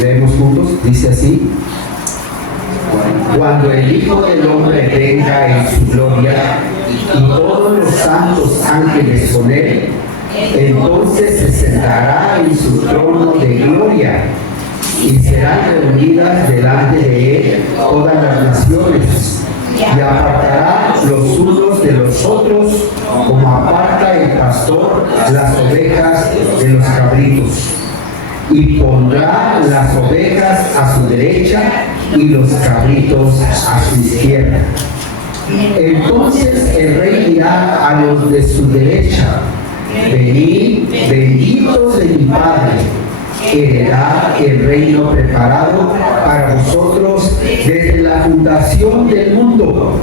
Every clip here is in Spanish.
Leemos juntos, dice así: cuando el Hijo del Hombre venga en su gloria y todos los santos ángeles con él, entonces se sentará en su trono de gloria y serán reunidas delante de él todas las naciones, y apartará los unos de los otros como aparta el pastor las ovejas de los cabritos, y pondrá las ovejas a su derecha y los cabritos a su izquierda. Entonces el rey dirá a los de su derecha: venid, benditos de mi Padre, heredad el reino preparado para vosotros desde la fundación del mundo,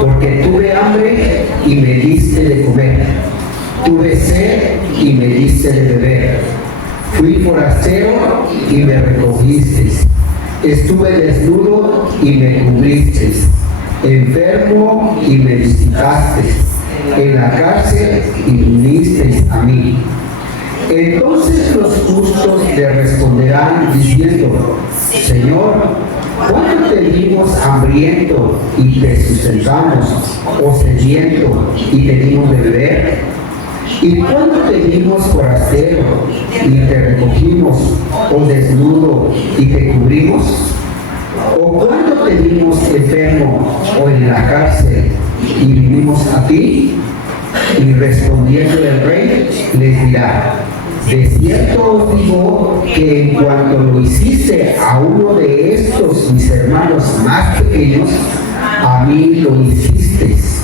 porque tuve hambre y me diste de comer, tuve sed y me diste de beber, fui forastero y me recogisteis, estuve desnudo y me cubristeis, enfermo y me visitasteis, en la cárcel y vinisteis a mí. Entonces los justos le responderán diciendo: Señor, ¿cuándo te vimos hambriento y te sustentamos, o sediento y te dimos de beber? ¿Y cuándo te vimos forastero y te recogimos, o desnudo y te cubrimos? ¿O cuándo te vimos enfermo o en la cárcel y vinimos a ti? Y respondiendo el rey les dirá: de cierto os digo que en cuanto lo hiciste a uno de estos mis hermanos más pequeños, a mí lo hicisteis.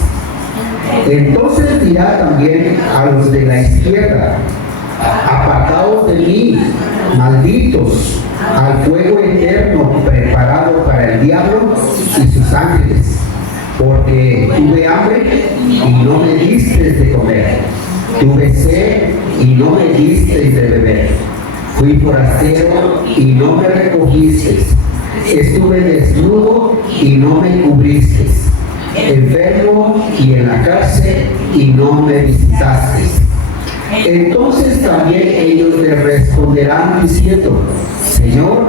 Entonces dirá también a los de la izquierda: apartaos de mí, malditos, al fuego eterno preparado para el diablo y sus ángeles, porque tuve hambre y no me disteis de comer, tuve sed y no me disteis de beber, fui forastero y no me recogisteis, estuve desnudo y no me cubristeis, enfermo y en la cárcel y no me visitasteis. Entonces también ellos le responderán diciendo: Señor,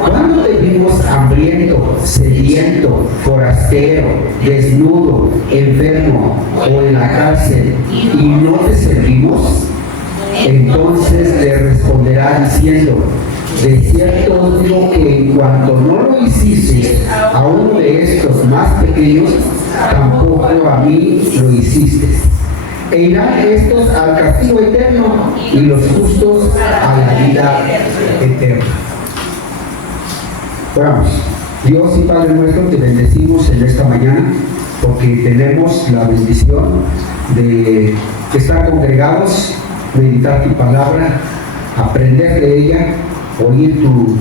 ¿cuándo te vimos hambriento, sediento, forastero, desnudo, enfermo o en la cárcel y no te servimos? Entonces le responderá diciendo: de cierto os digo que en cuanto no lo hiciste a uno de estos más pequeños, tampoco a mí lo hiciste. E irán estos al castigo eterno y los justos a la vida eterna. Oramos. Dios y Padre nuestro, te bendecimos en esta mañana porque tenemos la bendición de estar congregados, meditar tu palabra, aprender de ella, oír tu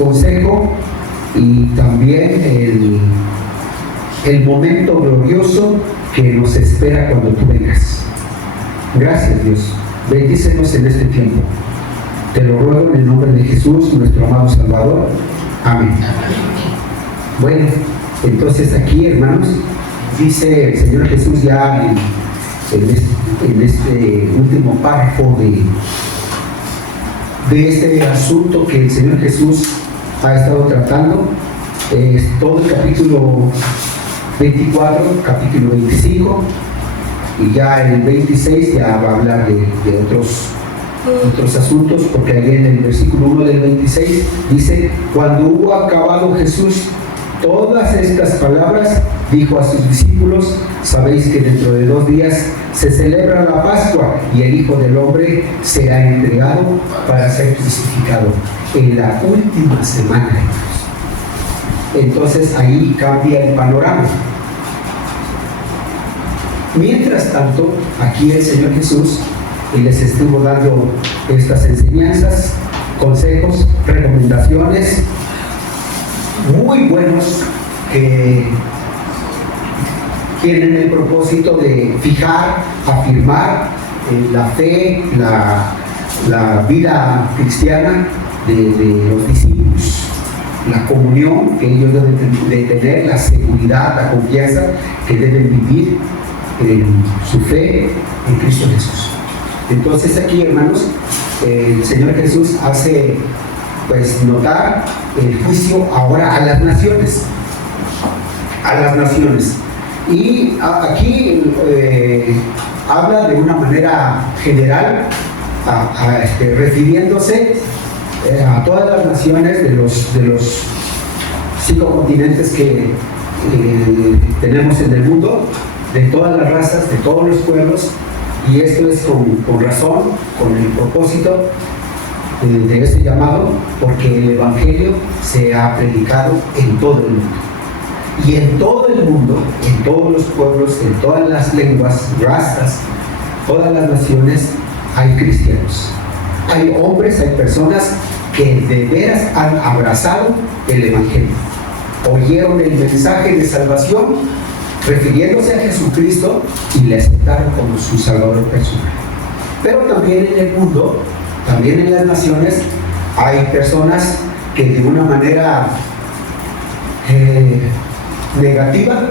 consejo y también el momento glorioso que nos espera cuando tú vengas. Gracias, Dios. Bendícenos en este tiempo. Te lo ruego en el nombre de Jesús, nuestro amado Salvador. Amén. Bueno, entonces aquí, hermanos, dice el Señor Jesús ya en este último párrafo de este asunto que el Señor Jesús ha estado tratando. Todo el capítulo 24, capítulo 25, y ya el 26 ya va a hablar de otros asuntos, porque ahí en el versículo 1 del 26 dice: cuando hubo acabado Jesús todas estas palabras, dijo a sus discípulos: sabéis que dentro de 2 días se celebra la Pascua y el Hijo del Hombre será entregado para ser crucificado en la última semana de Dios. Entonces ahí cambia el panorama. Mientras tanto, aquí el Señor Jesús les estuvo dando estas enseñanzas, consejos, recomendaciones muy buenos que tienen el propósito de fijar, afirmar la fe, la vida cristiana de los discípulos, la comunión que ellos deben de tener, la seguridad, la confianza que deben vivir en su fe en Cristo Jesús. Entonces aquí, hermanos, el Señor Jesús hace pues notar el juicio ahora a las naciones. A las naciones. Y aquí habla de una manera general, refiriéndose a todas las naciones de los 5 continentes que tenemos en el mundo, de todas las razas, de todos los pueblos, y esto es con razón, con el propósito de este llamado, porque el Evangelio se ha predicado en todo el mundo. Y en todo el mundo, en todos los pueblos, en todas las lenguas, razas, todas las naciones, hay cristianos. Hay hombres, hay personas que de veras han abrazado el Evangelio. Oyeron el mensaje de salvación refiriéndose a Jesucristo y le aceptaron como su Salvador personal. Pero también en el mundo, también en las naciones, hay personas que de una manera negativa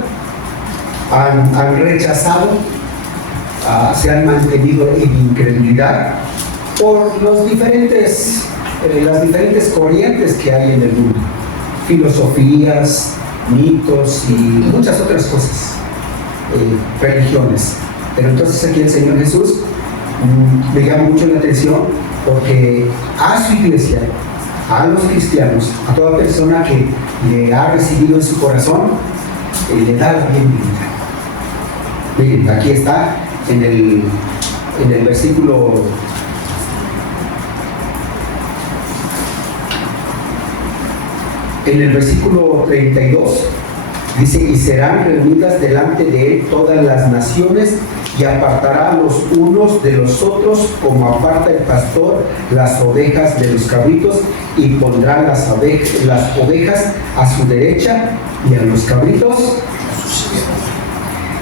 han rechazado, se han mantenido en incredulidad por las diferentes corrientes que hay en el mundo, filosofías, mitos y muchas otras cosas, religiones. Pero entonces aquí el Señor Jesús me llama mucho la atención, porque a su iglesia, a los cristianos, a toda persona que le ha recibido en su corazón, le da la bienvenida. Miren, aquí está en el versículo 32, dice: y serán reunidas delante de él todas las naciones, y apartará a los unos de los otros, como aparta el pastor las ovejas de los cabritos, y pondrá las ovejas a su derecha y a los cabritos.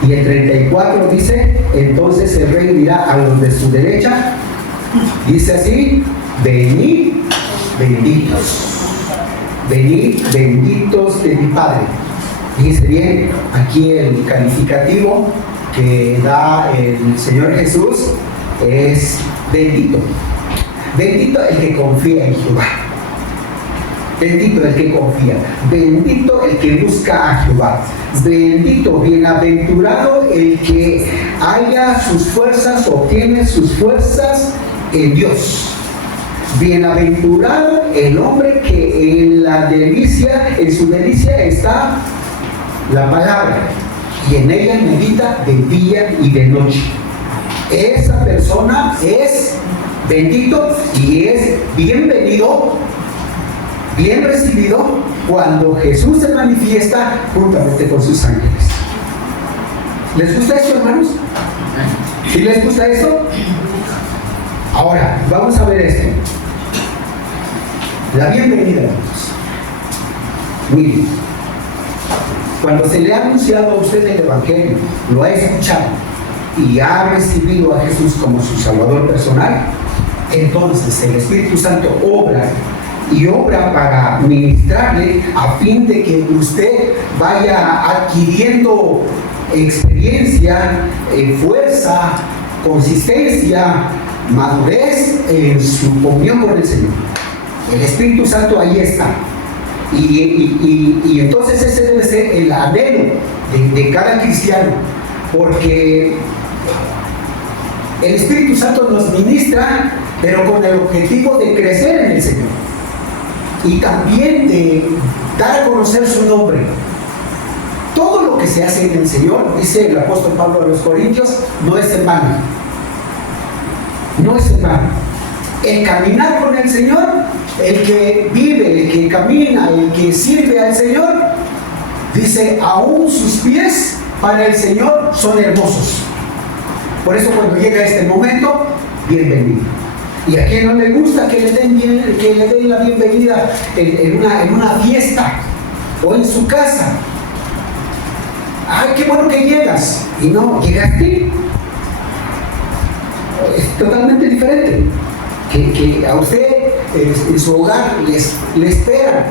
Y el 34 dice: entonces el rey dirá a los de su derecha, dice así: venid benditos, venid benditos de mi Padre. Fíjense bien, aquí el calificativo que da el Señor Jesús es bendito. Bendito el que confía en Jehová. Bendito el que confía. Bendito el que busca a Jehová. Bendito, bienaventurado el que haya sus fuerzas o tiene sus fuerzas en Dios. Bienaventurado el hombre que en su delicia está la palabra, y en ella medita de día y de noche. Esa persona es bendito y es bienvenido, bien recibido, cuando Jesús se manifiesta juntamente con sus ángeles. ¿Les gusta esto, hermanos? ¿Sí les gusta esto? Ahora, vamos a ver esto. La bienvenida, hermanos. Miren, cuando se le ha anunciado a usted el Evangelio, lo ha escuchado y ha recibido a Jesús como su Salvador personal, entonces el Espíritu Santo obra para ministrarle, a fin de que usted vaya adquiriendo experiencia, fuerza, consistencia, madurez en su comunión con el Señor. El Espíritu Santo ahí está. Y entonces ese debe ser el anhelo de cada cristiano, porque el Espíritu Santo nos ministra, pero con el objetivo de crecer en el Señor y también de dar a conocer su nombre. Todo lo que se hace en el Señor, dice el apóstol Pablo a los Corintios, no es en vano. No es en vano. El caminar con el Señor, el que vive, el que camina, el que sirve al Señor, dice, aún sus pies para el Señor son hermosos. Por eso cuando llega este momento, bienvenido. Y a quien no le gusta que le den la bienvenida en una fiesta o en su casa. ¡Ay, qué bueno que llegas! Y no, llegaste. Es totalmente diferente. Que a usted en su hogar le espera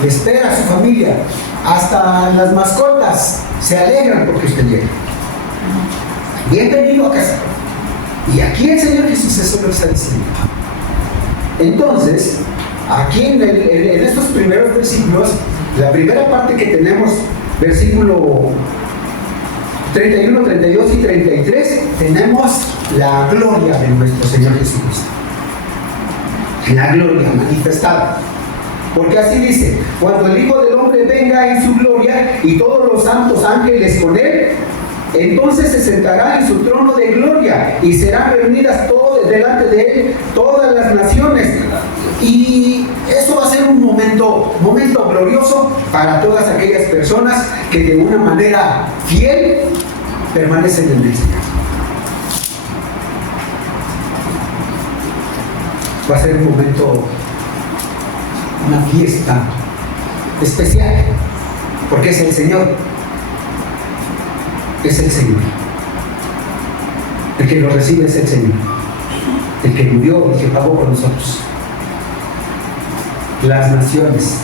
a su familia, hasta las mascotas se alegran porque usted llega. Bienvenido a casa. Y aquí el Señor Jesús eso lo está diciendo. Entonces, aquí en estos primeros versículos, la primera parte que tenemos, versículo 31, 32 y 33, tenemos la gloria de nuestro Señor Jesucristo. La gloria manifestada. Porque así dice: cuando el Hijo del Hombre venga en su gloria y todos los santos ángeles con él, entonces se sentará en su trono de gloria y serán reunidas delante de él todas las naciones. Y eso va a ser un momento glorioso para todas aquellas personas que de una manera fiel permanecen en el Señor. Va a ser un momento, una fiesta especial, porque es el Señor. Es el Señor. El que lo recibe es el Señor. El que murió, el que pagó por nosotros. Las naciones.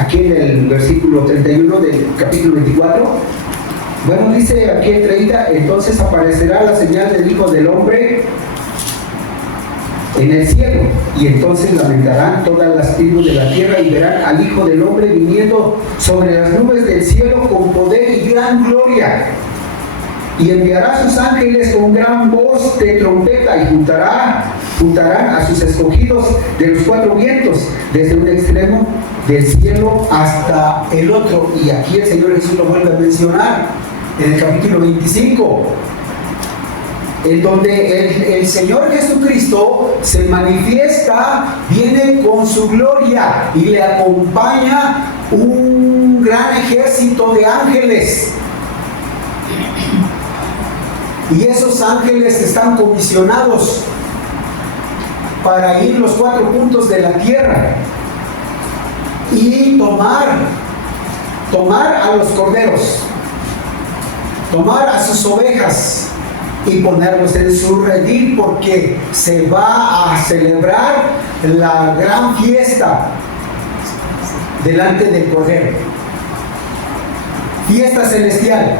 Aquí en el versículo 31 del capítulo 24, bueno, dice aquí en 30: entonces aparecerá la señal del Hijo del Hombre en el cielo, y entonces lamentarán todas las tribus de la tierra y verán al Hijo del Hombre viniendo sobre las nubes del cielo con poder y gran gloria. Y enviará a sus ángeles con gran voz de trompeta y juntarán a sus escogidos de los cuatro vientos, desde un extremo del cielo hasta el otro. Y aquí el Señor Jesús lo vuelve a mencionar en el capítulo 25, en donde el Señor Jesucristo se manifiesta, viene con su gloria y le acompaña un gran ejército de ángeles. Y esos ángeles están comisionados para ir los cuatro puntos de la tierra y tomar a los corderos, tomar a sus ovejas y ponerlos en su redil, porque se va a celebrar la gran fiesta delante del Cordero, fiesta celestial,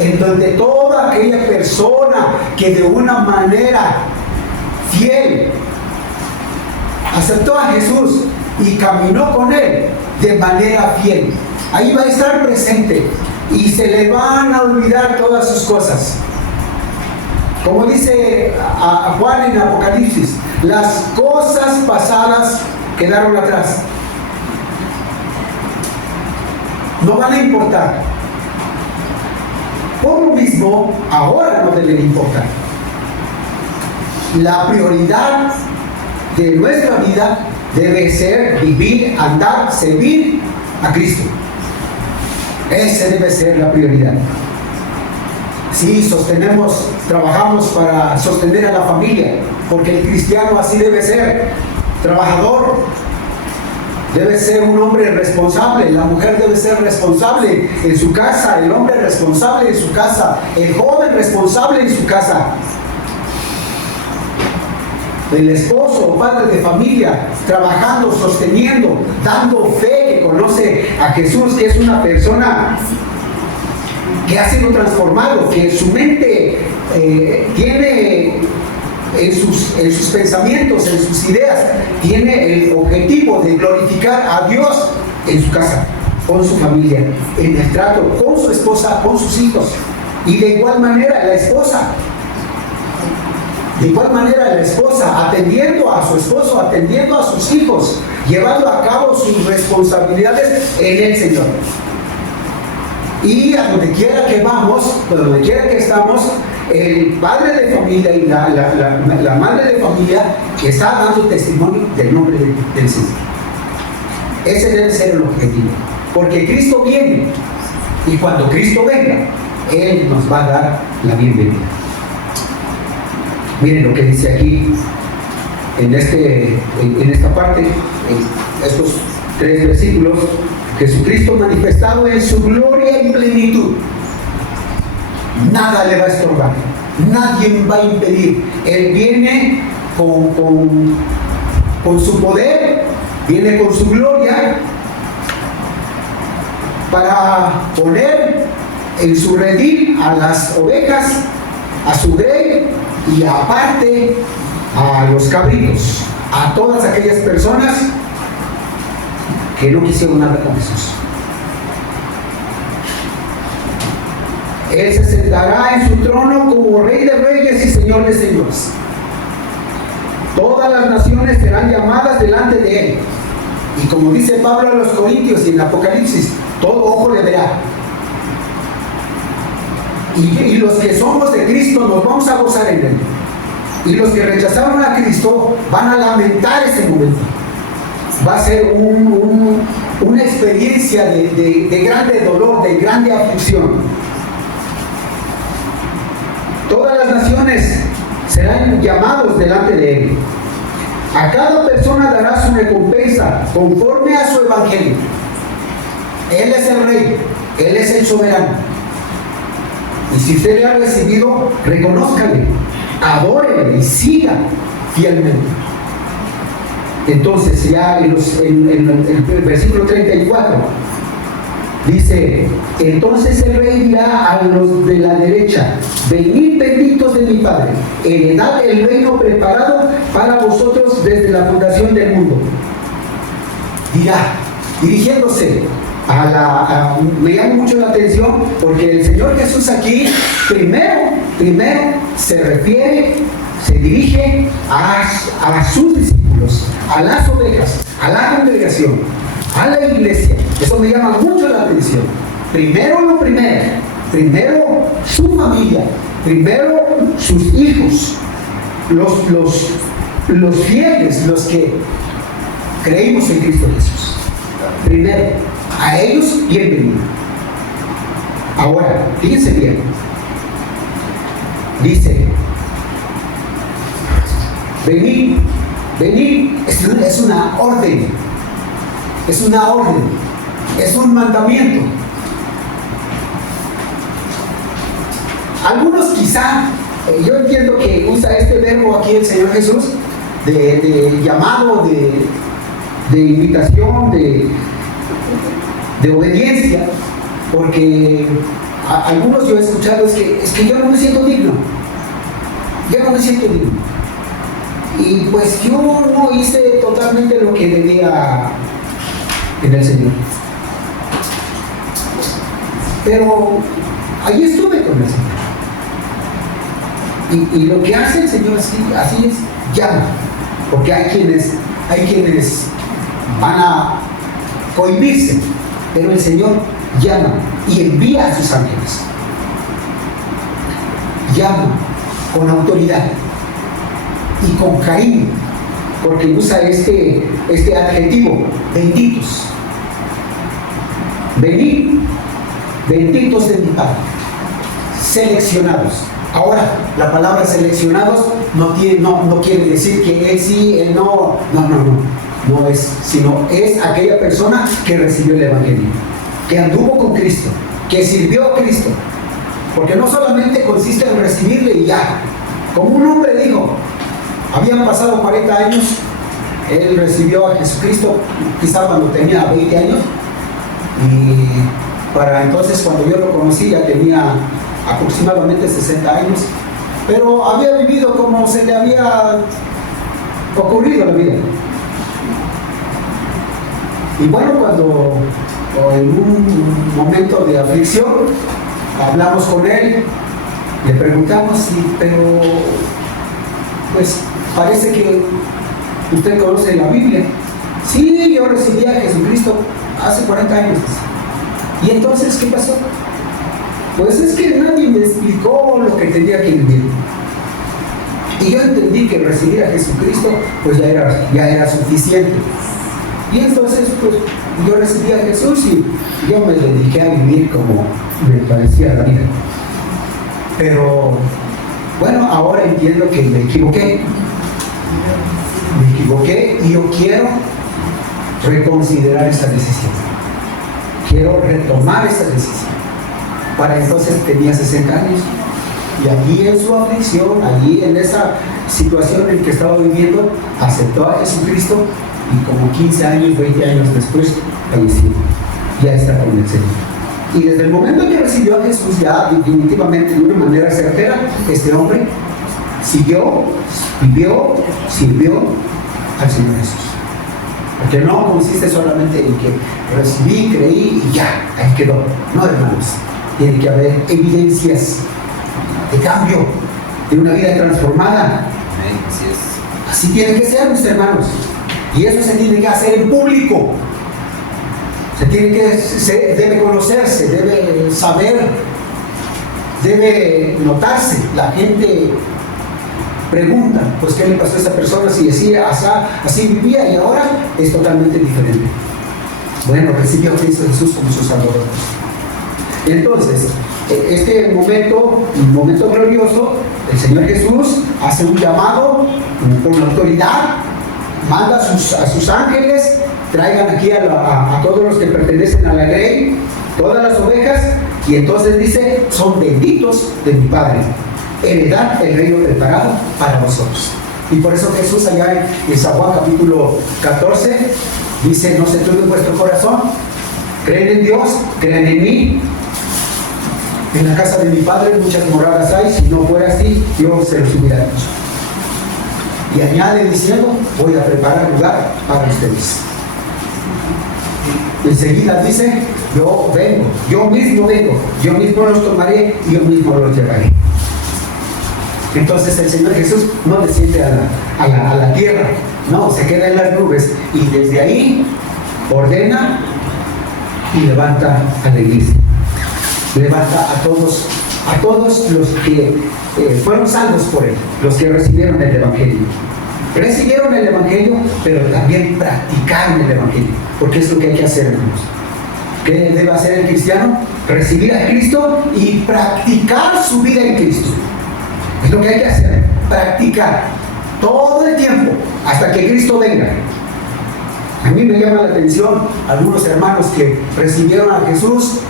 en donde toda aquella persona que de una manera fiel aceptó a Jesús y caminó con él de manera fiel, ahí va a estar presente y se le van a olvidar todas sus cosas. Como dice a Juan en Apocalipsis, las cosas pasadas quedaron atrás. No van a importar. Por lo mismo, ahora no deben importar. La prioridad de nuestra vida debe ser vivir, andar, servir a Cristo. Esa debe ser la prioridad. Sí, trabajamos para sostener a la familia, porque el cristiano así debe ser, trabajador, debe ser un hombre responsable, la mujer debe ser responsable en su casa, el hombre responsable en su casa, el joven responsable en su casa, el esposo o padre de familia, trabajando, sosteniendo, dando fe, que conoce a Jesús, que es una persona que ha sido transformado, que su mente tiene en sus pensamientos, en sus ideas, tiene el objetivo de glorificar a Dios en su casa, con su familia, en el trato, con su esposa, con sus hijos. Y de igual manera la esposa, atendiendo a su esposo, atendiendo a sus hijos, llevando a cabo sus responsabilidades en el Señor. Y a donde quiera que vamos, donde quiera que estamos, el padre de familia y la madre de familia que está dando testimonio del nombre del Señor. Ese debe ser el objetivo, porque Cristo viene, y cuando Cristo venga, Él nos va a dar la bienvenida. Miren lo que dice aquí en esta parte, en estos 3 versículos: Jesucristo manifestado en su gloria y plenitud. Nada le va a estorbar, nadie va a impedir. Él viene con su poder, viene con su gloria para poner en su redil a las ovejas, a su grey y aparte a los cabritos. a todas aquellas personas que no quisieron nada con Jesús. Él se sentará en su trono como Rey de Reyes y Señor de Señores. Todas las naciones serán llamadas delante de Él. Y como dice Pablo a los Corintios y en Apocalipsis, todo ojo le verá. Y los que somos de Cristo nos vamos a gozar en Él. Y los que rechazaron a Cristo van a lamentar ese momento. Va a ser una experiencia de grande dolor, de grande aflicción. Todas las naciones serán llamados delante de Él. A cada persona dará su recompensa conforme a su evangelio. Él es el Rey, Él es el soberano. Y si usted le ha recibido, reconózcale, adórele y siga fielmente. Entonces ya en el versículo 34 dice: entonces el Rey dirá a los de la derecha: venid benditos de mi Padre, heredad el reino preparado para vosotros desde la fundación del mundo. Dirá, dirigiéndose me llama mucho la atención porque el Señor Jesús aquí primero se refiere, se dirige a sus discípulos, a las ovejas, a la congregación, a la iglesia. Eso me llama mucho la atención. Primero su familia, primero sus hijos, los fieles, los que creímos en Cristo Jesús. Primero, a ellos bienvenido. Ahora, fíjense bien. Dice: venid, es una orden. Es una orden. Es un mandamiento. Algunos quizá, yo entiendo que usa este verbo aquí el Señor Jesús, de llamado, de invitación, de obediencia, porque algunos yo he escuchado es que yo no me siento digno. Y pues yo no hice totalmente lo que debía en el Señor. Pero ahí estuve con el Señor. Y lo que hace el Señor así es, llama. Porque hay quienes van a cohibirse, pero el Señor llama y envía a sus ángeles. Llama con autoridad y con cariño, porque usa este adjetivo: benditos. Venid, benditos de mi Padre, seleccionados. Ahora, la palabra seleccionados no quiere decir que él sí, él no. No es, sino es aquella persona que recibió el Evangelio, que anduvo con Cristo, que sirvió a Cristo. Porque no solamente consiste en recibirle y ya. Como un hombre dijo, habían pasado 40 años, él recibió a Jesucristo quizá cuando tenía 20 años, y para entonces cuando yo lo conocí ya tenía aproximadamente 60 años, pero había vivido como se le había ocurrido la vida. Y bueno, cuando en un momento de aflicción hablamos con él, le preguntamos: pero pues parece que usted conoce la Biblia. Sí, yo recibí a Jesucristo hace 40 años. ¿Y entonces qué pasó? Pues es que nadie me explicó lo que tenía que vivir. Y yo entendí que recibir a Jesucristo pues ya era suficiente. Y entonces pues yo recibí a Jesús y yo me dediqué a vivir como me parecía la vida. Pero bueno, ahora entiendo que me equivoqué y yo quiero reconsiderar esa decisión. Quiero retomar esa decisión. Para entonces tenía 60 años y allí en su aflicción, allí en esa situación en que estaba viviendo, aceptó a Jesucristo y como 15 años, 20 años después falleció. Ya está con el Señor. Y desde el momento en que recibió a Jesús, ya definitivamente de una manera certera, este hombre siguió, vivió, sirvió al Señor Jesús. Porque no consiste solamente en que recibí, creí y ya, ahí quedó. No, hermanos, tiene que haber evidencias de cambio, de una vida transformada. Así tiene que ser, mis hermanos. Y eso se tiene que hacer en público. Debe conocerse, debe saber, debe notarse. La gente pregunta, pues ¿qué le pasó a esa persona si decía así vivía y ahora es totalmente diferente? Bueno, recibió a Cristo Jesús como su Salvador. Entonces, este un momento glorioso, el Señor Jesús hace un llamado con autoridad, manda a sus ángeles, traigan aquí a todos los que pertenecen a la grey, todas las ovejas, y entonces dice, son benditos de mi Padre, heredad el reino preparado para vosotros. Y por eso Jesús allá en San Juan capítulo 14 dice, no se turbe vuestro corazón, creen en Dios, creen en mí. En la casa de mi Padre muchas moradas hay, si no fuera así, yo se los hubiera dicho. Y añade diciendo, voy a preparar lugar para ustedes. Enseguida dice, yo vengo, yo mismo los tomaré y yo mismo los llevaré. Entonces el Señor Jesús no desciende a la tierra, no, se queda en las nubes y desde ahí ordena y levanta a la iglesia. Levanta a todos los que fueron salvos por Él, los que recibieron el Evangelio. Recibieron el Evangelio, pero también practicaron el Evangelio, porque es lo que hay que hacer, hermanos. ¿Qué debe hacer el cristiano? Recibir a Cristo y practicar su vida en Cristo. Es lo que hay que hacer, practicar todo el tiempo hasta que Cristo venga. A mí me llama la atención algunos hermanos que recibieron a Jesús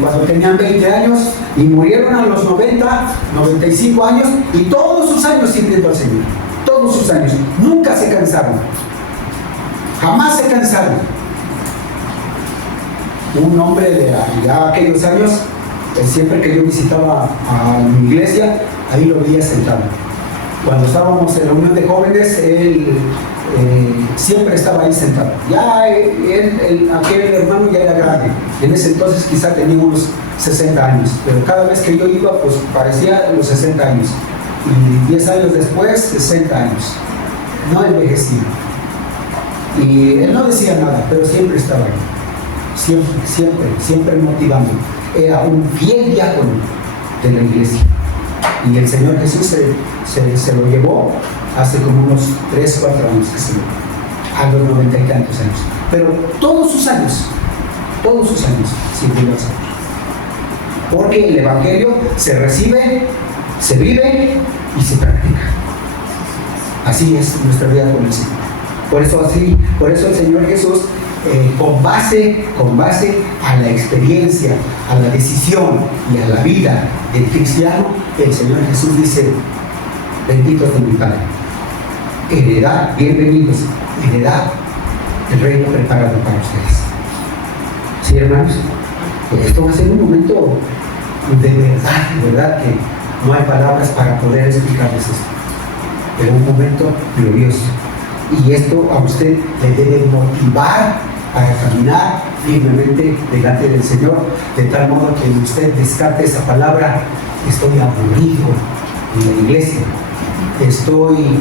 cuando tenían 20 años y murieron a los 90, 95 años y todos sus años sirviendo al Señor. Todos sus años. Nunca se cansaron. Jamás se cansaron. Un hombre de ya aquellos años, siempre que yo visitaba a mi iglesia, ahí lo veía sentado. Cuando estábamos en la unión de jóvenes, él siempre estaba ahí sentado. Ya aquel hermano ya era grande. En ese entonces quizá tenía unos 60 años, pero cada vez que yo iba, pues parecía los 60 años. Y 10 años después, 60 años. No envejecía. Y él no decía nada, pero siempre estaba ahí. Siempre motivando. Era un fiel diácono de la iglesia. Y el Señor Jesús se lo llevó hace como unos 3 o 4 años que se lo llevó, a los 90 y tantos años. Pero todos sus años sirvió al Señor. Porque el Evangelio se recibe, se vive y se practica. Así es nuestra vida con el Señor. Por eso el Señor Jesús, con base a la experiencia, a la decisión y a la vida del cristiano, el Señor Jesús dice, benditos de mi Padre, heredad, bienvenidos, heredad el reino preparado para ustedes. ¿Sí, hermanos? Pues esto va a ser un momento de verdad que no hay palabras para poder explicarles esto, pero un momento glorioso. Y esto a usted le debe motivar para caminar firmemente delante del Señor, de tal modo que usted descarte esa palabra, estoy aburrido en la iglesia, estoy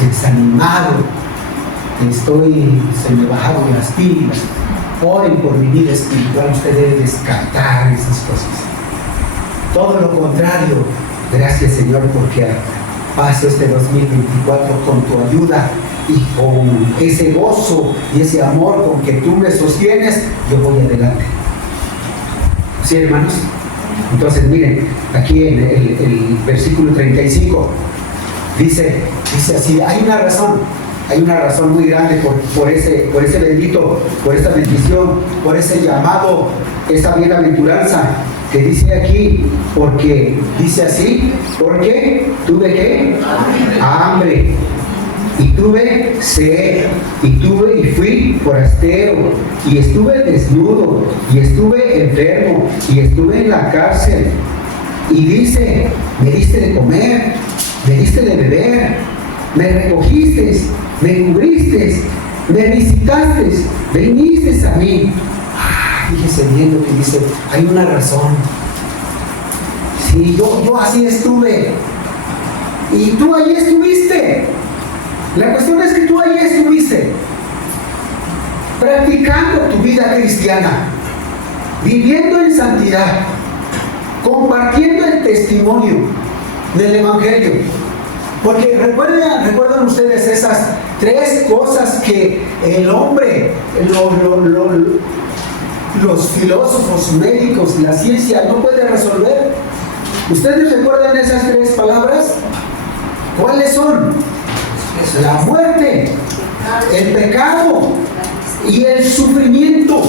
desanimado, se me bajaron las pilas. Oren por mi vida espiritual. Usted debe descartar esas cosas. Todo lo contrario, gracias Señor porque paso este 2024 con tu ayuda y con ese gozo y ese amor con que tú me sostienes, yo voy adelante. ¿Sí, hermanos? Entonces miren, aquí en el versículo 35 dice así, hay una razón muy grande por ese bendito, por esta bendición, por ese llamado, esa bienaventuranza que dice aquí, porque dice así, porque tuve ¿qué? Hambre, y tuve sed, y fui forastero, y estuve desnudo, y estuve enfermo, y estuve en la cárcel. Y dice, me diste de comer, me diste de beber, me recogiste, me cubriste, me visitaste, viniste a mí. Fíjese bien lo que dice, hay una razón. Sí, yo así estuve. Y tú allí estuviste. La cuestión es que tú allí estuviste, practicando tu vida cristiana, viviendo en santidad, compartiendo el testimonio del Evangelio. Porque recuerdan ustedes esas tres cosas que el hombre, los filósofos, médicos, la ciencia no puede resolver. ¿Ustedes recuerdan esas tres palabras? ¿Cuáles son? La muerte, el pecado y el sufrimiento.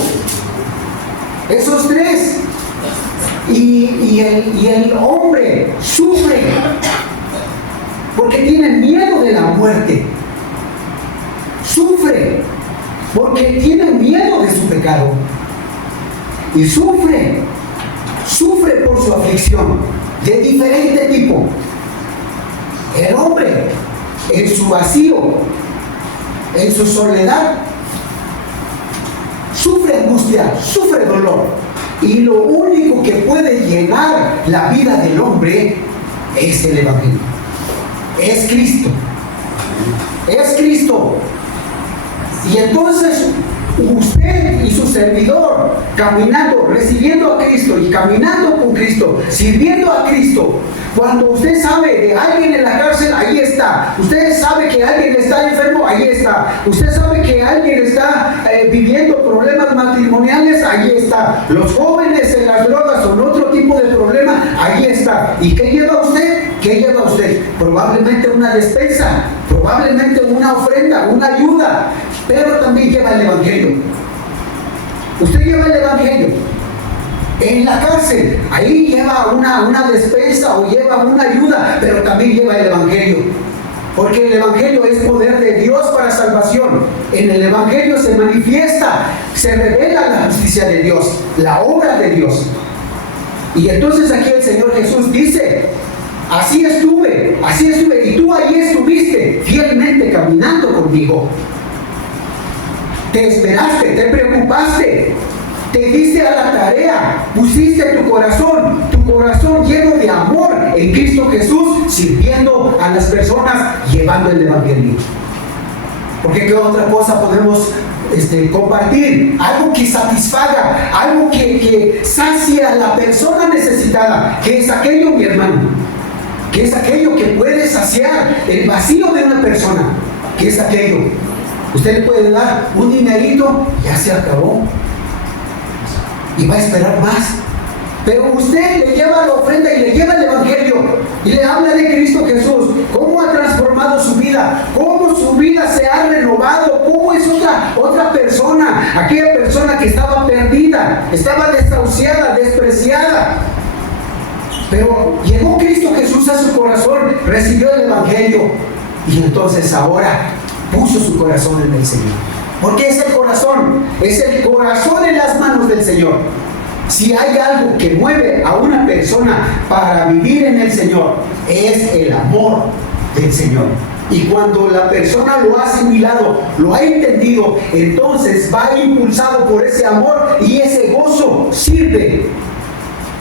Esos tres. Y el hombre sufre porque tiene miedo de la muerte. Sufre porque tiene miedo de su pecado. Y sufre por su aflicción de diferente tipo. El hombre, en su vacío, en su soledad, sufre angustia, sufre dolor. Y lo único que puede llenar la vida del hombre es el Evangelio. Es Cristo. Es Cristo. Y entonces usted y su servidor, caminando, recibiendo a Cristo y caminando con Cristo, sirviendo a Cristo. Cuando usted sabe de alguien en la cárcel, ahí está. Usted sabe que alguien está enfermo, ahí está. Usted sabe que alguien está viviendo problemas matrimoniales, ahí está. Los jóvenes en las drogas o en otro tipo de problema, ahí está. ¿Y qué lleva usted? ¿Qué lleva usted? Probablemente una despensa, probablemente una ofrenda, una ayuda, pero también lleva el Evangelio. Usted lleva el Evangelio. En la cárcel, ahí lleva una despensa o lleva una ayuda, pero también lleva el Evangelio. Porque el Evangelio es poder de Dios para salvación. En el Evangelio se manifiesta, se revela la justicia de Dios, la obra de Dios. Y entonces aquí el Señor Jesús dice, así estuve, y tú allí estuviste fielmente caminando conmigo. Te esperaste, te preocupaste, te diste a la tarea, pusiste tu corazón lleno de amor en Cristo Jesús, sirviendo a las personas, llevando el Evangelio. Porque ¿qué otra cosa podemos compartir? Algo que satisfaga, algo que sacia a la persona necesitada. ¿Qué es aquello, mi hermano? ¿Qué es aquello que puede saciar el vacío de una persona? ¿Qué es aquello? Usted le puede dar un dinerito, ya se acabó. Y va a esperar más. Pero usted le lleva la ofrenda y le lleva el Evangelio y le habla de Cristo Jesús, cómo ha transformado su vida, cómo su vida se ha renovado, cómo es otra persona, aquella persona que estaba perdida, estaba desahuciada, despreciada. Pero llegó Cristo Jesús a su corazón, recibió el Evangelio y entonces ahora puso su corazón en el Señor. Porque es el corazón en las manos del Señor. Si hay algo que mueve a una persona para vivir en el Señor, es el amor del Señor. Y cuando la persona lo ha asimilado, lo ha entendido, entonces va impulsado por ese amor y ese gozo sirve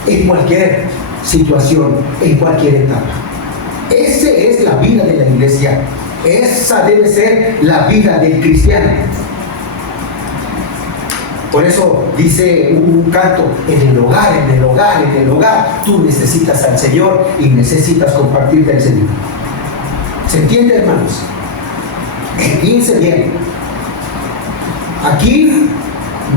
en cualquier situación, en cualquier etapa. Esa es la vida de la iglesia. Esa debe ser la vida del cristiano. Por eso dice un canto, en el hogar, tú necesitas al Señor y necesitas compartir del Señor. ¿Se entiende, hermanos? Piense bien. Aquí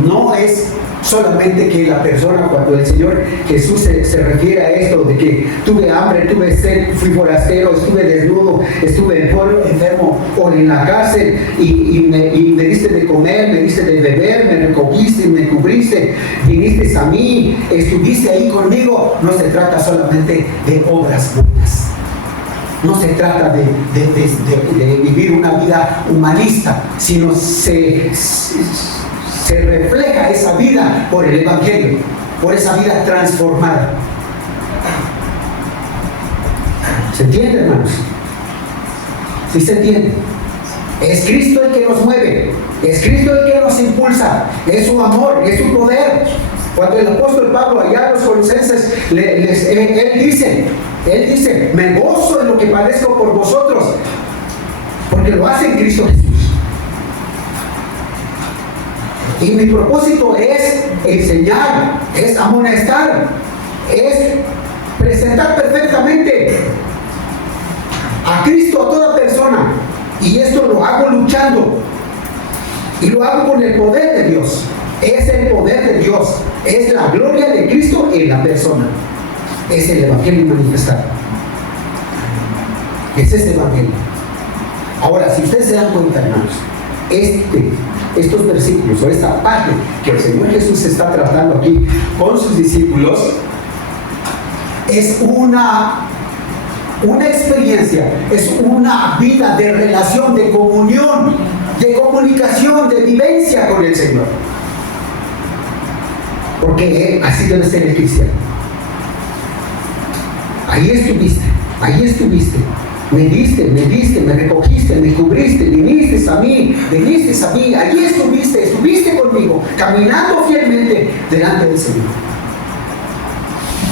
no es solamente que la persona, cuando el Señor Jesús se refiere a esto, de que tuve hambre, tuve sed, fui forastero, estuve desnudo, estuve enfermo o en la cárcel y me diste de comer, me diste de beber, me recogiste, me cubriste, viniste a mí, estuviste ahí conmigo. No se trata solamente de obras buenas. No se trata de vivir una vida humanista, sino se refleja esa vida por el Evangelio, por esa vida transformada. ¿Se entiende, hermanos? ¿Sí se entiende? Es Cristo el que nos mueve, es Cristo el que nos impulsa, es su amor, es su poder. Cuando el apóstol Pablo allá a los colosenses, él dice, me gozo en lo que padezco por vosotros, porque lo hace en Cristo Jesús. Y mi propósito es enseñar, es amonestar, es presentar perfectamente a Cristo a toda persona. Y esto lo hago luchando. Y lo hago con el poder de Dios. Es el poder de Dios. Es la gloria de Cristo en la persona. Es el Evangelio manifestado. Es ese Evangelio. Ahora, si ustedes se dan cuenta, hermanos, estos versículos o esta parte que el Señor Jesús está tratando aquí con sus discípulos es una experiencia, es una vida de relación, de comunión, de comunicación, de vivencia con el Señor. Porque así debe ser el cristiano. Ahí estuviste. Me diste, me recogiste, me cubriste, viniste a mí, allí estuviste conmigo, caminando fielmente delante del Señor.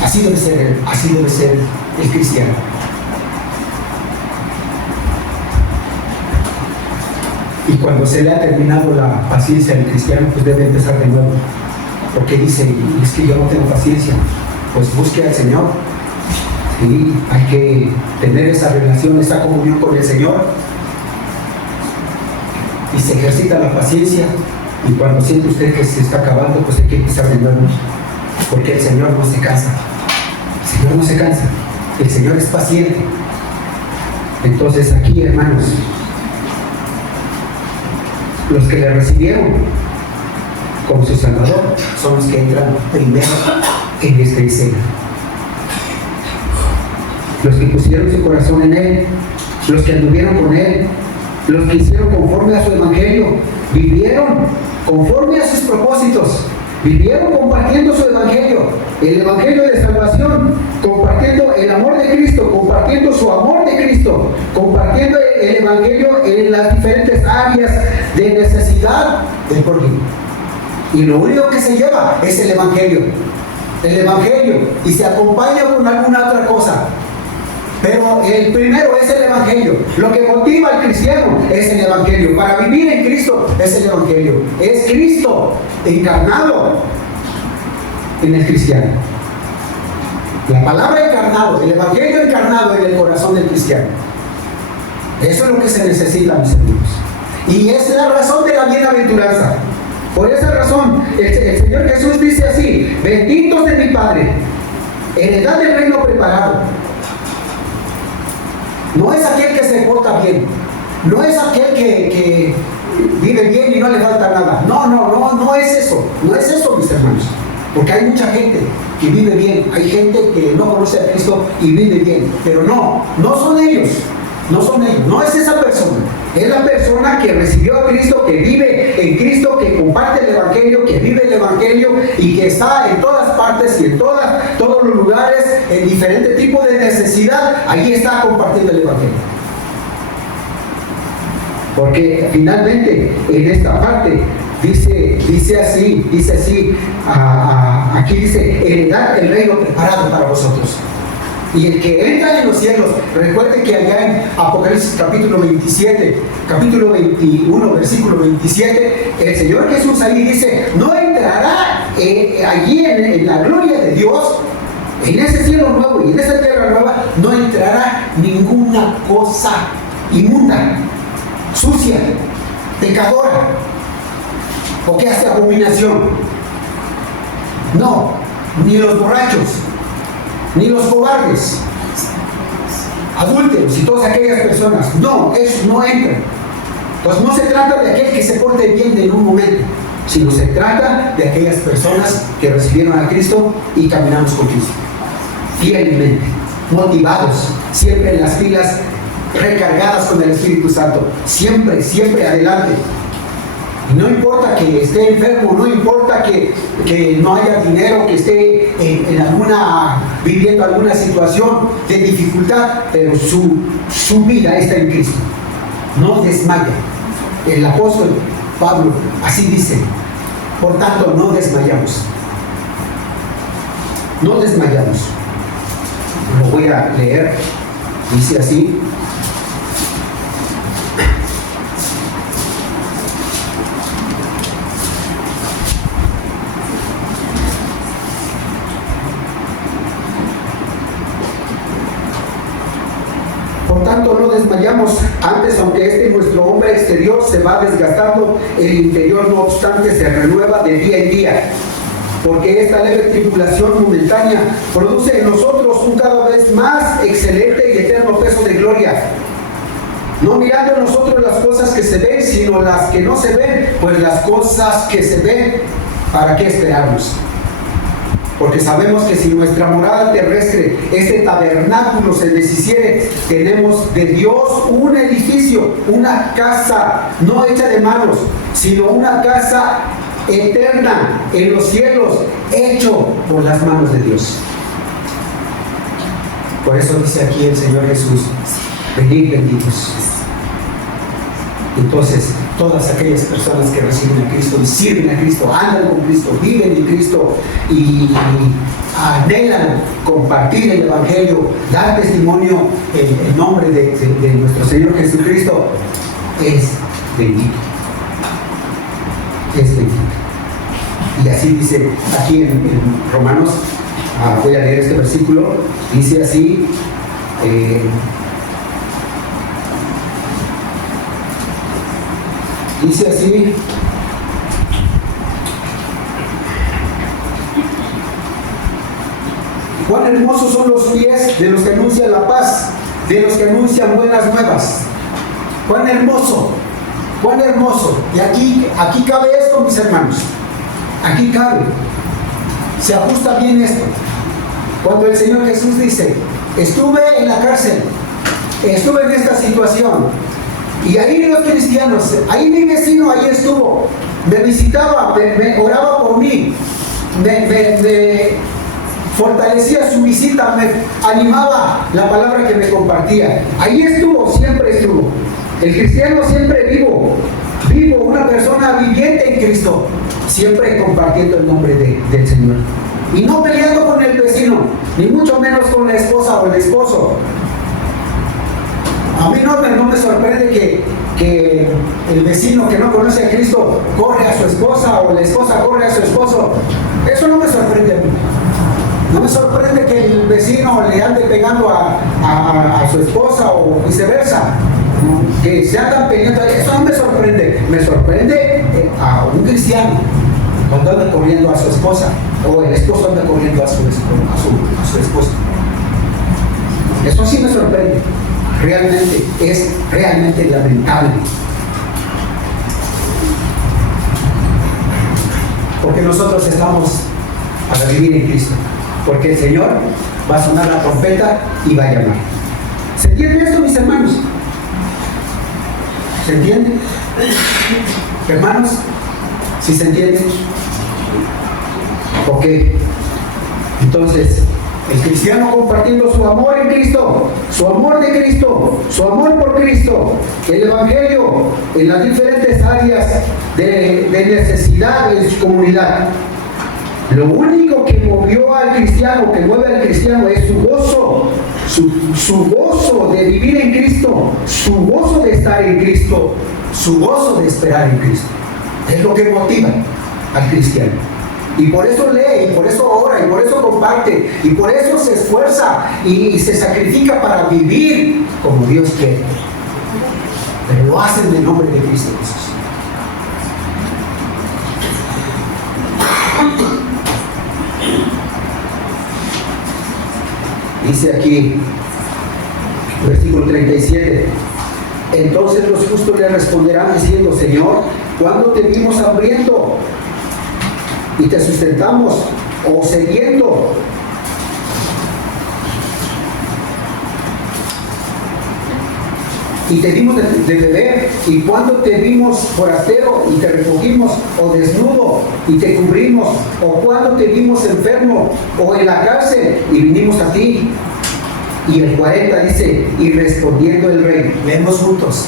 Así debe ser el cristiano. Y cuando se le ha terminado la paciencia al cristiano, pues debe empezar de nuevo. Porque dice, es que yo no tengo paciencia, pues busque al Señor. Y hay que tener esa relación, esa comunión con el Señor. Y se ejercita la paciencia. Y cuando siente usted que se está acabando, pues hay que empezar de nuevo. Porque el Señor no se cansa. El Señor no se cansa. El Señor es paciente. Entonces aquí, hermanos, los que le recibieron como su Salvador son los que entran primero en esta escena. Los que pusieron su corazón en Él, los que anduvieron con Él, los que hicieron conforme a su Evangelio, vivieron conforme a sus propósitos, vivieron compartiendo su Evangelio, el Evangelio de salvación, compartiendo el amor de Cristo, compartiendo su amor de Cristo, compartiendo el Evangelio en las diferentes áreas de necesidad del prójimo. Y lo único que se lleva es el Evangelio, y se acompaña con alguna otra cosa. Pero el primero es el Evangelio. Lo que motiva al cristiano es el Evangelio. Para vivir en Cristo es el Evangelio. Es Cristo encarnado en el cristiano. La palabra encarnado, el Evangelio encarnado en el corazón del cristiano. Eso es lo que se necesita, mis amigos. Y es la razón de la bienaventuranza. Por esa razón, el Señor Jesús dice así: benditos de mi Padre, heredad del reino preparado. No es aquel que se porta bien, no es aquel que vive bien y no le falta nada. No es eso, mis hermanos. Porque hay mucha gente que vive bien, hay gente que no conoce a Cristo y vive bien, pero no son ellos, no es esa persona. Es la persona que recibió a Cristo, que vive en Cristo, que comparte el Evangelio, que vive el Evangelio y que está en todas partes y en todos los lugares, en diferentes tipos de necesidad. Allí está compartiendo el Evangelio. Porque finalmente en esta parte dice así, aquí dice, heredad el reino preparado para vosotros. Y el que entra en los cielos, recuerden que allá en Apocalipsis capítulo 21, versículo 27, el Señor Jesús ahí dice, no entrará allí en la gloria de Dios, en ese cielo nuevo y en esa tierra nueva, no entrará ninguna cosa inmunda, sucia, pecadora, o que hace abominación. No, ni los borrachos, ni los cobardes, adúlteros y todas aquellas personas. No, eso no entra. Entonces no se trata de aquel que se porte bien en un momento, sino se trata de aquellas personas que recibieron a Cristo y caminamos con Cristo fielmente, motivados, siempre en las pilas, recargadas con el Espíritu Santo, siempre adelante. Y no importa que esté enfermo, no importa que no haya dinero, que esté viviendo alguna situación de dificultad, pero su vida está en Cristo. no desmaya. El apóstol Pablo así dice: por tanto, no desmayamos. No desmayamos. Lo voy a leer. Dice así: por tanto no desmayamos, antes aunque nuestro hombre exterior se va desgastando, el interior no obstante se renueva de día en día, porque esta leve tribulación momentánea produce en nosotros un cada vez más excelente y eterno peso de gloria, no mirando en nosotros las cosas que se ven, sino las que no se ven, pues las cosas que se ven, ¿para qué esperarnos? Porque sabemos que si nuestra morada terrestre, este tabernáculo, se deshiciere, tenemos de Dios un edificio, una casa no hecha de manos, sino una casa eterna en los cielos, hecho por las manos de Dios. Por eso dice aquí el Señor Jesús: venid benditos. Entonces, todas aquellas personas que reciben a Cristo y sirven a Cristo, andan con Cristo, viven en Cristo y anhelan compartir el Evangelio, dar testimonio en nombre de nuestro Señor Jesucristo, es bendito. Es bendito. Y así dice aquí en Romanos, voy a leer este versículo, dice así: dice así: cuán hermosos son los pies de los que anuncian la paz, de los que anuncian buenas nuevas. Cuán hermoso, cuán hermoso. Y aquí cabe esto, mis hermanos. Aquí cabe. Se ajusta bien esto. Cuando el Señor Jesús dice: estuve en la cárcel, estuve en esta situación, y ahí los cristianos, ahí mi vecino, ahí estuvo, me visitaba, me oraba por mí, me fortalecía su visita, me animaba la palabra que me compartía. Ahí estuvo, siempre estuvo. El cristiano siempre vivo, una persona viviente en Cristo, siempre compartiendo el nombre del Señor. Y no peleando con el vecino, ni mucho menos con la esposa o el esposo. A mí no me sorprende que el vecino que no conoce a Cristo corre a su esposa, o la esposa corre a su esposo. Eso no me sorprende a mí. No me sorprende que el vecino le ande pegando a su esposa o viceversa. Que se andan peleando. Eso no me sorprende. Me sorprende a un cristiano cuando anda corriendo a su esposa, o el esposo anda corriendo a su esposa. Eso sí me sorprende. Realmente, es realmente lamentable. Porque nosotros estamos para vivir en Cristo. Porque el Señor va a sonar la trompeta y va a llamar. ¿Se entiende esto, mis hermanos? ¿Se entiende? Hermanos, ¿sí se entiende? Ok. Entonces, el cristiano compartiendo su amor en Cristo, su amor de Cristo, su amor por Cristo, el Evangelio en las diferentes áreas de necesidad en su comunidad. Lo único que movió al cristiano, que mueve al cristiano, es su gozo, su gozo de vivir en Cristo, su gozo de estar en Cristo, su gozo de esperar en Cristo. Es lo que motiva al cristiano. Y por eso lee, y por eso ora, y por eso comparte, y por eso se esfuerza y se sacrifica para vivir como Dios quiere. Pero lo hacen en el nombre de Cristo Jesús. Dice aquí, versículo 37, entonces los justos le responderán diciendo: Señor, ¿cuándo te vimos hambriento y te sustentamos, o sediento y te dimos de beber? ¿Y cuándo te vimos forastero y te recogimos, o desnudo y te cubrimos? ¿O cuándo te vimos enfermo o en la cárcel y vinimos a ti? Y el 40 dice: y respondiendo el rey, leemos juntos,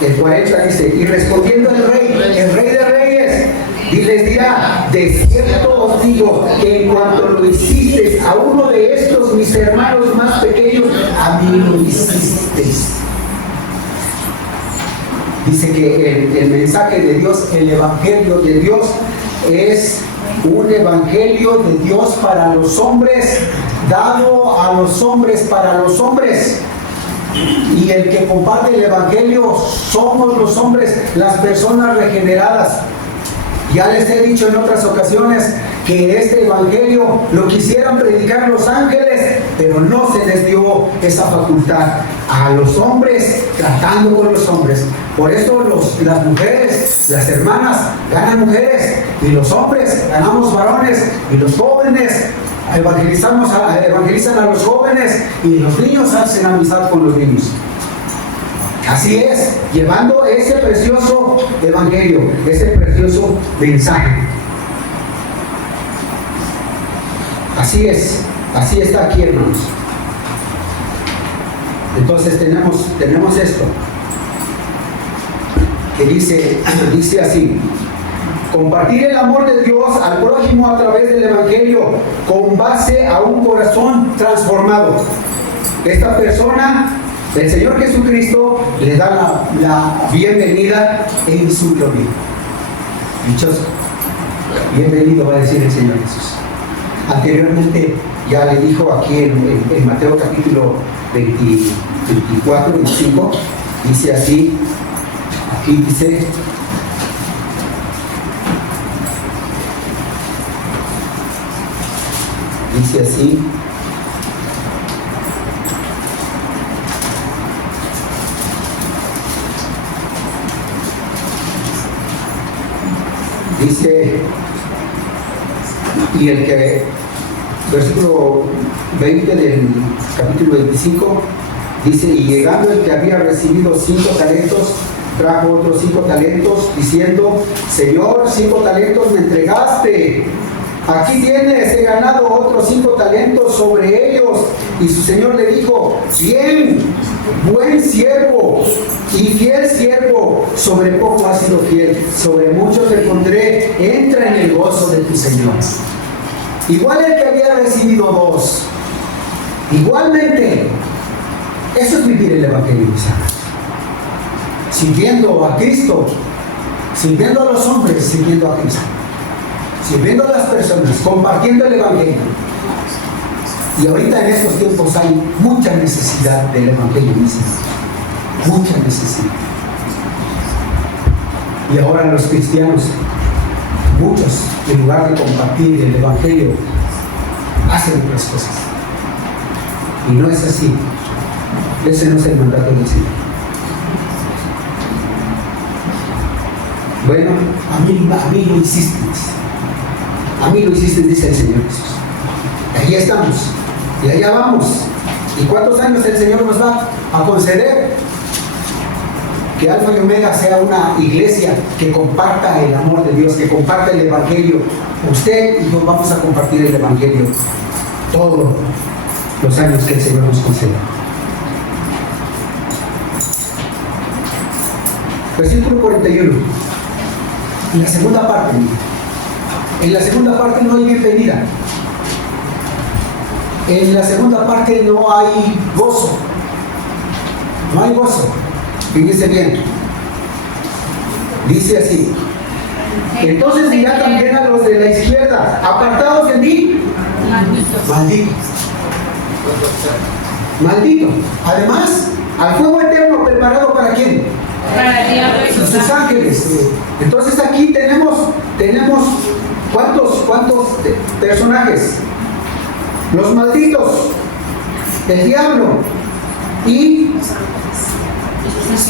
El 40 dice, y respondiendo el rey de reyes, y les dirá, de cierto os digo, que en cuanto lo hicisteis a uno de estos mis hermanos más pequeños, a mí lo hicisteis. Dice que el mensaje de Dios, el evangelio de Dios, es un evangelio de Dios para los hombres, dado a los hombres para los hombres. Y el que comparte el evangelio somos los hombres, las personas regeneradas. Ya les he dicho en otras ocasiones que este evangelio lo quisieran predicar los ángeles, pero no se les dio esa facultad a los hombres, tratando con los hombres. Por eso las mujeres, las hermanas ganan mujeres, y los hombres ganamos varones, y los jóvenes evangelizan a los jóvenes, y los niños hacen amistad con los niños. Así es, llevando ese precioso evangelio, ese precioso mensaje. Así es, así está aquí, hermanos. Entonces tenemos esto, que dice así: compartir el amor de Dios al prójimo a través del evangelio con base a un corazón transformado. Esta persona, el Señor Jesucristo, le da la bienvenida en su gloria. Dichoso, bienvenido, va a decir el Señor Jesús. Anteriormente ya le dijo aquí en Mateo capítulo 24, 25, dice así, aquí dice así: dice, y el que, versículo 20 del capítulo 25, dice, y llegando el que había recibido 5 talentos, trajo otros 5 talentos, diciendo, Señor, 5 talentos me entregaste, aquí tienes, he ganado otros 5 talentos sobre ellos. Y su Señor le dijo, bien, buen siervo y fiel siervo, sobre poco has sido fiel, sobre mucho te pondré, entra en el gozo de tu Señor. Igual el que había recibido 2, igualmente, eso es vivir el evangelio, mis hermanos. Sirviendo a Cristo, sirviendo a los hombres, sirviendo a Cristo, sirviendo a las personas, compartiendo el evangelio. Y ahorita en estos tiempos hay mucha necesidad del evangelio, mis hermanos, mucha necesidad. Y ahora los cristianos, muchos, en lugar de compartir el evangelio, hacen otras cosas. Y no es así. Ese no es el mandato del Señor. Bueno, a mí lo hiciste. A mí lo hiciste, dice el Señor Jesús. Ahí estamos. Y allá vamos. ¿Y cuántos años el Señor nos va a conceder? Que Alfa y Omega sea una iglesia que comparta el amor de Dios, que comparta el evangelio. Usted y yo vamos a compartir el evangelio todos los años que el Señor nos conceda. Versículo 41. En la segunda parte. En la segunda parte no hay bienvenida. En la segunda parte no hay gozo. No hay gozo. Fíjense bien. Dice así: entonces dirá también a los de la izquierda, apartados de mí, maldito. Maldito. Además, al fuego eterno preparado ¿para quién? Para el diablo y sus ángeles. Entonces aquí tenemos ¿cuántos personajes? Los malditos, el diablo y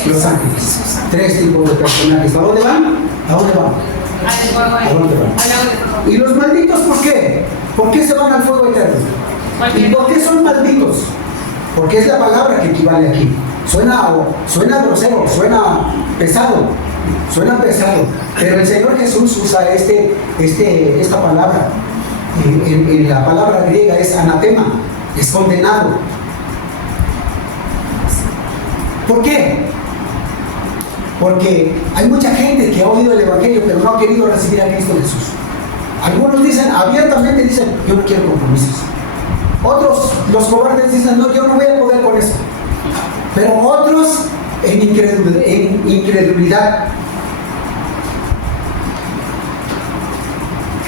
los ángeles. 3 tipos de personajes. ¿A dónde van? ¿A dónde van? ¿A dónde van? ¿Y los malditos por qué? ¿Por qué se van al fuego eterno? ¿Y por qué son malditos? Porque es la palabra que equivale aquí. Suena grosero, suena pesado, pero el Señor Jesús usa esta palabra. En la palabra griega es anatema, es condenado. ¿Por qué? Porque hay mucha gente que ha oído el Evangelio, pero no ha querido recibir a Cristo Jesús. Algunos dicen, abiertamente dicen, yo no quiero compromisos. Otros, los cobardes, dicen, no, yo no voy a poder con eso. Pero otros, en incredulidad,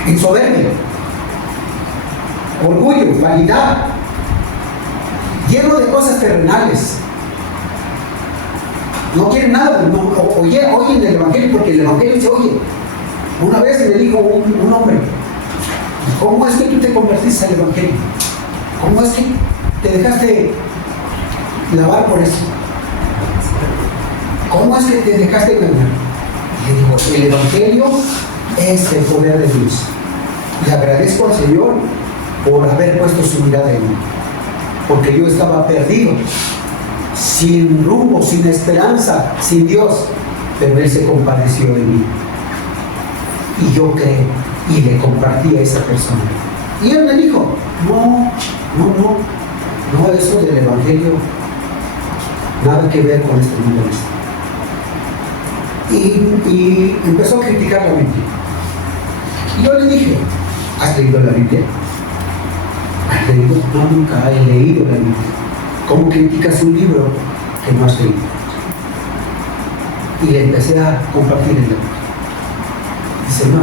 en soberbia, orgullo, vanidad, lleno de cosas terrenales. No quieren nada, no, oyen el Evangelio porque el Evangelio se oye. Una vez me dijo un hombre, ¿cómo es que tú te convertiste al Evangelio? ¿Cómo es que te dejaste lavar por eso? ¿Cómo es que te dejaste engañar? Y le digo, el Evangelio es el poder de Dios. Le agradezco al Señor por haber puesto su mirada en mí, porque yo estaba perdido, sin rumbo, sin esperanza, sin Dios, pero Él se compadeció de mí. Y yo creo y le compartí a esa persona. Y Él me dijo, no, eso del Evangelio, nada que ver con este mundo. Y empezó a criticar la Biblia. Y yo le dije, ¿has leído la Biblia? ¿Has leído? No, nunca he leído la Biblia. ¿Cómo criticas un libro que no has leído? Y le empecé a compartir el libro. Dice, no.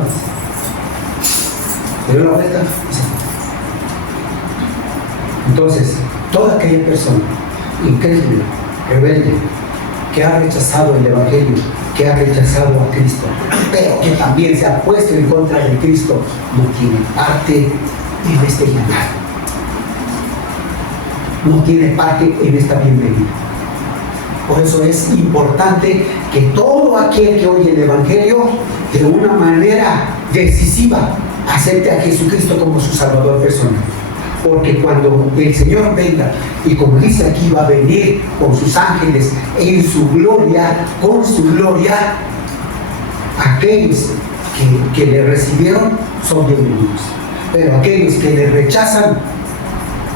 Le dio la vuelta y se fue. Entonces, toda aquella persona incrédula, rebelde, que ha rechazado el Evangelio, que ha rechazado a Cristo, pero que también se ha puesto en contra de Cristo, no tiene parte en este llamado. No tiene parte en esta bienvenida. Por eso es importante que todo aquel que oye el Evangelio, de una manera decisiva, acepte a Jesucristo como su Salvador personal. Porque cuando el Señor venga, y como dice aquí, va a venir con sus ángeles en su gloria, con su gloria, aquellos que le recibieron son bienvenidos. Pero aquellos que le rechazan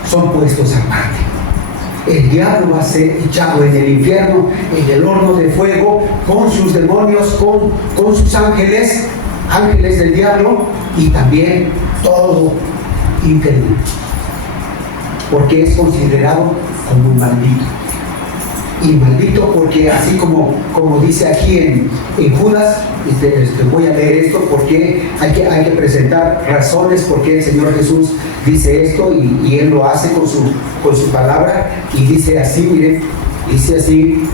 son puestos aparte. El diablo va a ser echado en el infierno, en el horno de fuego, con sus demonios, con sus ángeles del diablo, y también todo incrédulo, porque es considerado como un maldito. Y maldito porque así como dice aquí en Judas, voy a leer esto porque hay que presentar razones por qué el Señor Jesús dice esto, y Él lo hace con su palabra, y dice así, miren, dice así,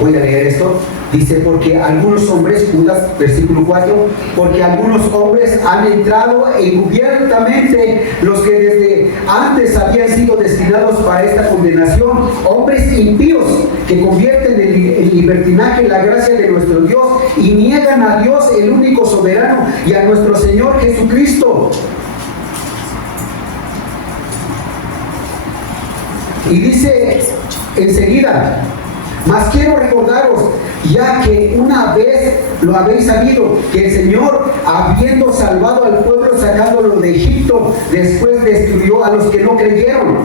voy a leer esto. Dice, porque algunos hombres, Judas, versículo 4, porque algunos hombres han entrado encubiertamente, los que desde antes habían sido destinados para esta condenación, hombres impíos que convierten en libertinaje la gracia de nuestro Dios y niegan a Dios, el único soberano, y a nuestro Señor Jesucristo. Y dice enseguida, mas quiero recordaros, ya que una vez lo habéis sabido, que el Señor, habiendo salvado al pueblo sacándolo de Egipto, después destruyó a los que no creyeron,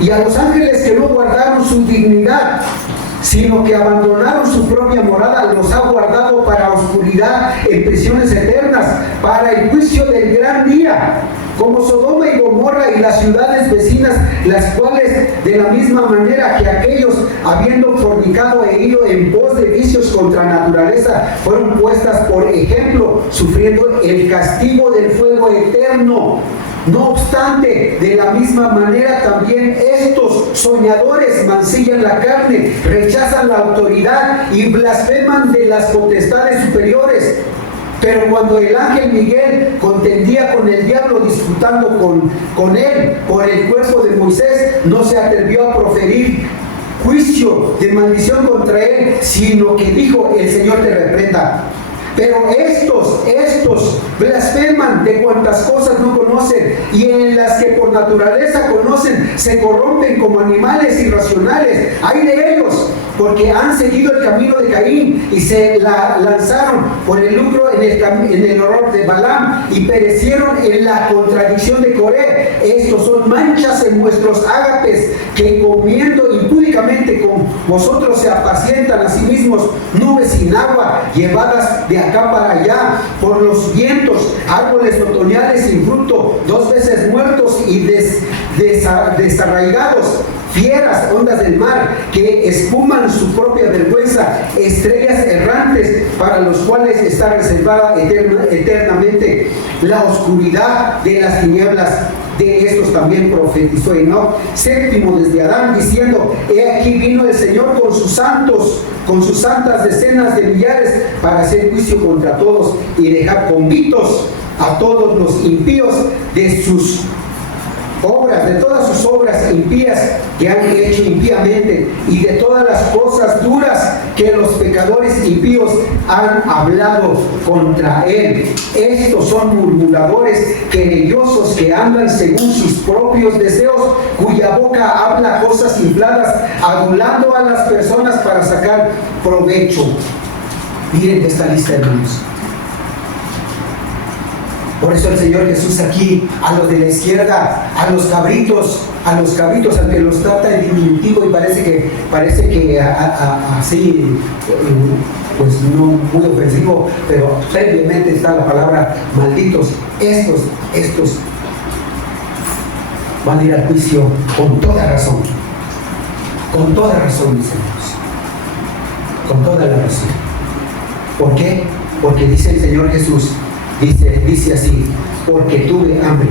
y a los ángeles que no guardaron su dignidad, sino que abandonaron su propia morada, los ha guardado para oscuridad en prisiones eternas, para el juicio del gran día, como Sodoma y Gomorra y las ciudades vecinas, las cuales de la misma manera que aquellos, habiendo fornicado e ido en pos de vicios contra naturaleza, fueron puestas por ejemplo, sufriendo el castigo del fuego eterno. No obstante, de la misma manera también estos soñadores mancillan la carne, rechazan la autoridad y blasfeman de las potestades superiores. Pero cuando el ángel Miguel contendía con el diablo disputando con él por el cuerpo de Moisés, no se atrevió a proferir juicio de maldición contra él, sino que dijo: el Señor te reprenda. Pero estos blasfeman de cuantas cosas no conocen, y en las que por naturaleza conocen se corrompen como animales irracionales. ¡Ay de ellos! Porque han seguido el camino de Caín y se lanzaron por el lucro en el horror de Balaam y perecieron en la contradicción de Coré. Estos son manchas en vuestros ágapes, que comiendo impúdicamente con vosotros se apacientan a sí mismos, nubes sin agua, llevadas de acá para allá por los vientos, árboles otoñales sin fruto, 2 veces muertos y desarraigados, fieras, ondas del mar, que espuman su propia vergüenza, estrellas errantes, para los cuales está reservada eternamente la oscuridad de las tinieblas. De estos también profetizó Enoc, séptimo desde Adán, diciendo: he aquí vino el Señor con sus santos, con sus santas decenas de millares, para hacer juicio contra todos y dejar convictos a todos los impíos de sus obras, de todas sus obras impías que han hecho impíamente, y de todas las cosas duras que los pecadores impíos han hablado contra él. Estos son murmuradores, querellosos, que andan según sus propios deseos, cuya boca habla cosas infladas, adulando a las personas para sacar provecho. Miren esta lista, hermanos. Por eso el Señor Jesús aquí, a los de la izquierda, a los cabritos, al que los trata en diminutivo y parece que así, pues no muy ofensivo, pero previamente está la palabra malditos. Estos van a ir al juicio con toda razón, mis hermanos, con toda la razón. ¿Por qué? Porque dice el Señor Jesús, dice así: porque tuve hambre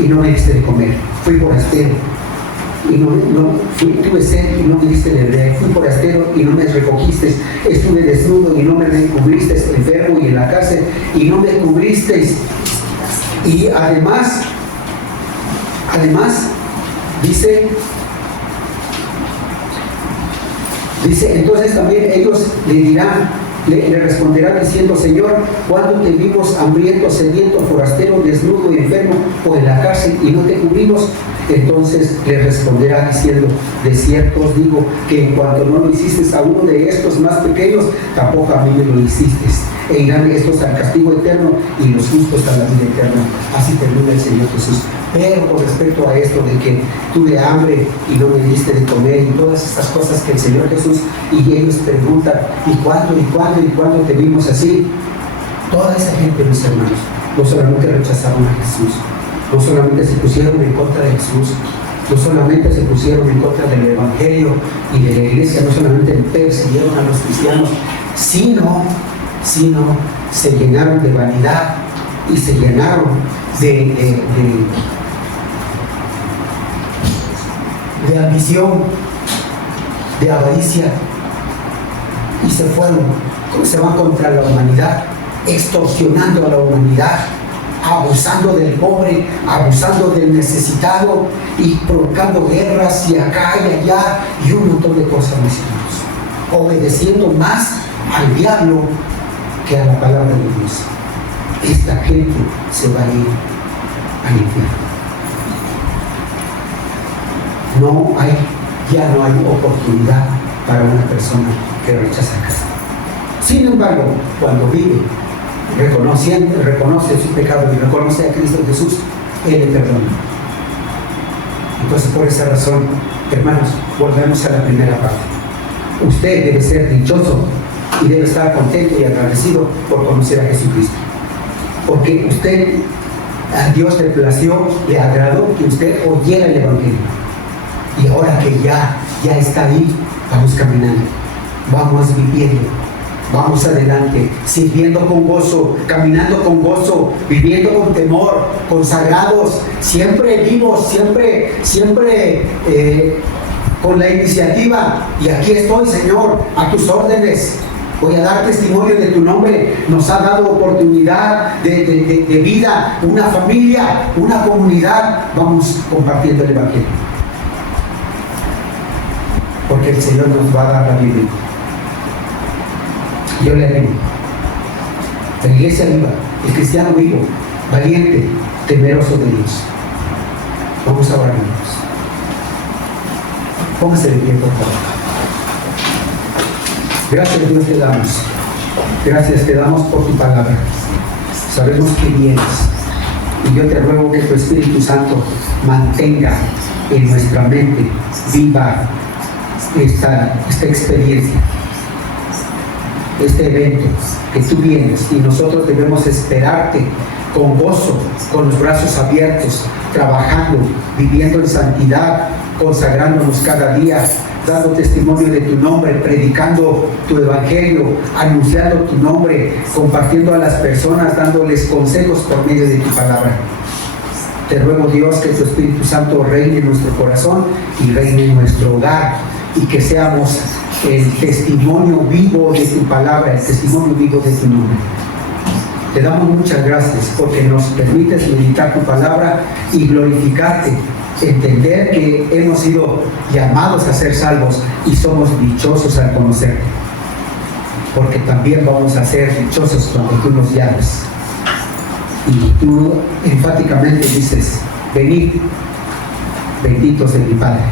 y no me diste de comer, fui forastero tuve sed y no me diste de beber, fui forastero y no me recogiste, estuve desnudo y no me cubriste, enfermo y en la cárcel y no me cubristeis. Y además dice, entonces también ellos le responderán diciendo: Señor, ¿cuándo te vimos hambriento, sediento, forastero, desnudo y enfermo, o en la cárcel, y no te cubrimos? Entonces le responderá diciendo: de cierto os digo que en cuanto no lo hiciste a uno de estos más pequeños, tampoco a mí me lo hiciste. E irán estos al castigo eterno y los justos a la vida eterna. Así termina el Señor Jesús. Pero con respecto a esto de que tuve hambre y no me diste de comer, y todas estas cosas que el Señor Jesús, y ellos preguntan: ¿y cuándo te vimos así? Toda esa gente, mis hermanos, no solamente rechazaron a Jesús, no solamente se pusieron en contra de Jesús, no solamente se pusieron en contra del Evangelio y de la iglesia, no solamente persiguieron a los cristianos, sino se llenaron de vanidad y se llenaron de ambición, de avaricia, y se van contra la humanidad, extorsionando a la humanidad, abusando del pobre, abusando del necesitado y provocando guerras y acá y allá y un montón de cosas, mis hermanos, obedeciendo más al diablo que a la palabra de Dios. Esta gente se va a ir al infierno. Ya no hay oportunidad para una persona que rechaza a Cristo. Sin embargo, cuando vive, reconoce su pecado y reconoce a Cristo Jesús, Él le perdona. Entonces, por esa razón, hermanos, volvemos a la primera parte. Usted debe ser dichoso y debe estar contento y agradecido por conocer a Jesucristo. Porque a Dios le plació, le agradó que usted oyera el Evangelio. Y ahora que ya está ahí, vamos caminando, vamos viviendo, vamos adelante, sirviendo con gozo, caminando con gozo, viviendo con temor, consagrados, siempre vivos, siempre con la iniciativa. Y aquí estoy, Señor, a tus órdenes. Voy a dar testimonio de tu nombre. Nos ha dado oportunidad de vida, una familia, una comunidad. Vamos compartiendo el Evangelio. Porque el Señor nos va a dar la Biblia. Yo le animo La iglesia viva, el cristiano vivo, valiente, temeroso de Dios. Vamos a orar, hermanos. Póngase de pie, por favor. Gracias, Dios, te damos. Gracias te damos por tu palabra. Sabemos que vienes. Y yo te ruego que tu Espíritu Santo mantenga en nuestra mente viva esta experiencia, este evento, que tú vienes y nosotros debemos esperarte con gozo, con los brazos abiertos, trabajando, viviendo en santidad, consagrándonos cada día, dando testimonio de tu nombre, predicando tu evangelio, anunciando tu nombre, compartiendo a las personas, dándoles consejos por medio de tu palabra. Te ruego, Dios, que tu Espíritu Santo reine en nuestro corazón y reine en nuestro hogar, y que seamos el testimonio vivo de tu palabra, el testimonio vivo de tu nombre. Te damos muchas gracias porque nos permites meditar tu palabra y glorificarte, entender que hemos sido llamados a ser salvos y somos dichosos al conocerte, porque también vamos a ser dichosos cuando tú nos llames. Y tú enfáticamente dices: venid, benditos de mi Padre,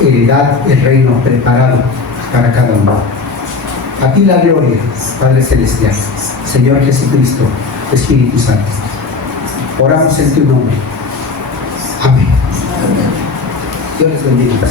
heredad el reino preparado para cada uno. A ti la gloria, Padre Celestial, Señor Jesucristo, Espíritu Santo. Oramos en tu nombre. Amén. Dios les bendiga.